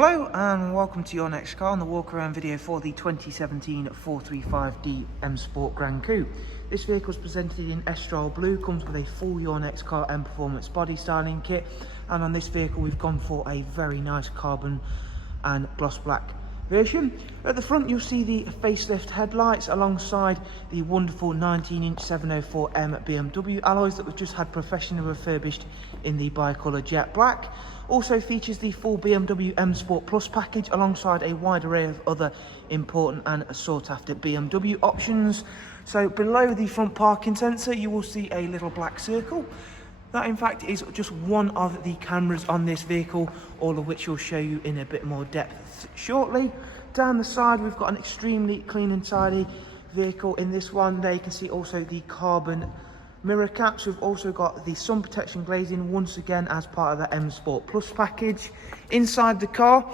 Hello and welcome to your next car on the walk around video for the 2017 435D M Sport Gran Coupe. This vehicle is presented in Estrel Blue, comes with a full YNC Mperformance body styling kit, and on this vehicle we've gone for a very nice carbon and gloss black version. At the front you'll see the facelift headlights alongside the wonderful 19-inch 704M BMW alloys that we've just had professionally refurbished in the bi-colour jet black. Also features the full BMW M Sport Plus package alongside a wide array of other important and sought after BMW options. So below the front parking sensor you will see a little black circle. That in fact is just one of the cameras on this vehicle, all of which we'll show you in a bit more depth shortly. Down the side we've got an extremely clean and tidy vehicle in this one. There you can see also the carbon mirror caps. We've also got the sun protection glazing once again as part of the M Sport Plus package. Inside the car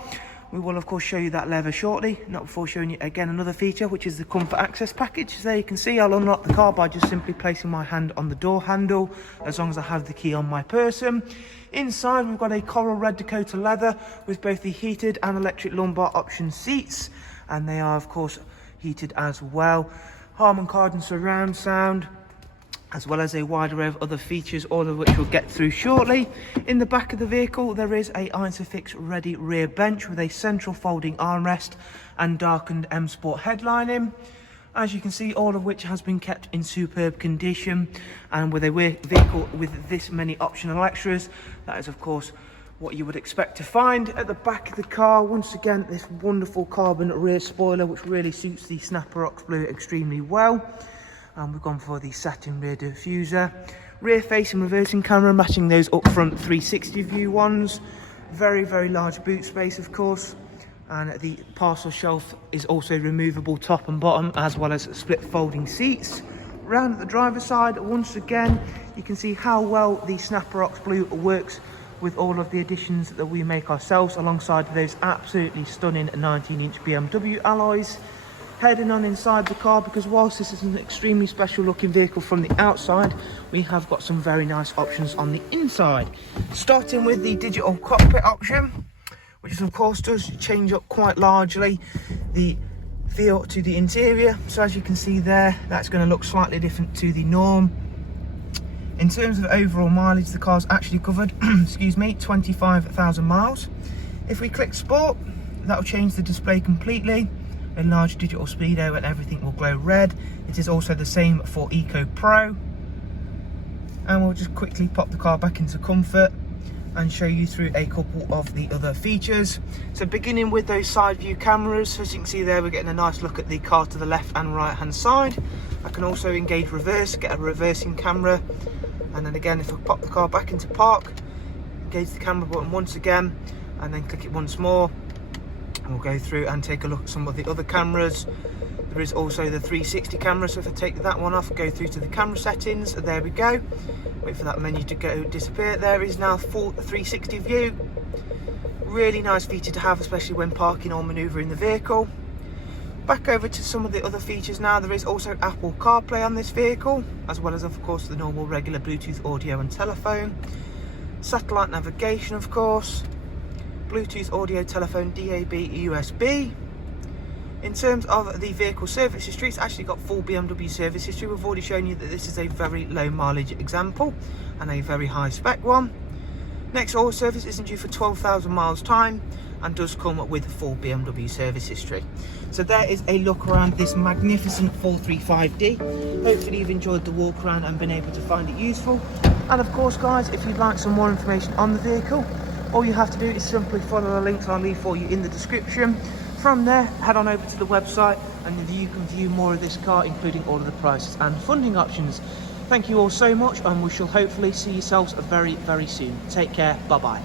we will of course show you that leather shortly, not before showing you again another feature, which is the comfort access package. So there you can see I'll unlock the car by just simply placing my hand on the door handle, as long as I have the key on my person. Inside we've got a coral red Dakota leather with both the heated and electric lumbar option seats, and they are of course heated as well. Harman Kardon surround sound, as well as a wide array of other features, all of which we'll get through shortly. In the back of the vehicle there is a ISOFIX ready rear bench with a central folding armrest and darkened M Sport headlining. As you can see, all of which has been kept in superb condition, and with a vehicle with this many optional extras, that is of course what you would expect to find. At the back of the car, once again, this wonderful carbon rear spoiler which really suits the Snapper Ox Blue extremely well. And we've gone for the satin rear diffuser. Rear facing reversing camera matching those up front 360 view ones. Very large boot space of course, and the parcel shelf is also removable top and bottom, as well as split folding seats. Round at the driver's side once again you can see how well the Snapper Ox Blue works with all of the additions that we make ourselves, alongside those absolutely stunning 19-inch BMW alloys. Heading on inside the car, because whilst this is an extremely special looking vehicle from the outside, we have got some very nice options on the inside. Starting with the digital cockpit option, which of course does change up quite largely the feel to the interior. So as you can see there, that's going to look slightly different to the norm. In terms of overall mileage, the car's actually covered 25,000 miles. If we click sport, that will change the display completely. A large digital speedo and everything will glow red. It is also the same for Eco Pro. And we'll just quickly pop the car back into comfort and show you through a couple of the other features. So beginning with those side view cameras, as you can see there, we're getting a nice look at the car to the left and right hand side. I can also engage reverse, get a reversing camera, and then again if I pop the car back into park, engage the camera button once again and then click it once more, and we'll go through and take a look at some of the other cameras. There is also the 360 camera, so if I take that one off, go through to the camera settings, there we go. Wait for that menu to go disappear. There is now full 360 view. Really nice feature to have, especially when parking or manoeuvring the vehicle. Back over to some of the other features now. There is also Apple CarPlay on this vehicle, as well as of course the normal regular Bluetooth audio and telephone. Satellite navigation of course. Bluetooth audio, telephone, DAB, USB. In terms of the vehicle service history, it's actually got full BMW service history. We've already shown you that this is a very low mileage example and a very high spec one. Next oil service isn't due for 12,000 miles time and does come with full BMW service history. So there is a look around this magnificent 435D. Hopefully you've enjoyed the walk around and been able to find it useful. And of course guys, if you'd like some more information on the vehicle, all you have to do is simply follow the links I'll leave for you in the description. From there, head on over to the website and you can view more of this car, including all of the prices and funding options. Thank you all so much, and we shall hopefully see yourselves very soon. Take care, bye bye.